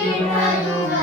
Amen.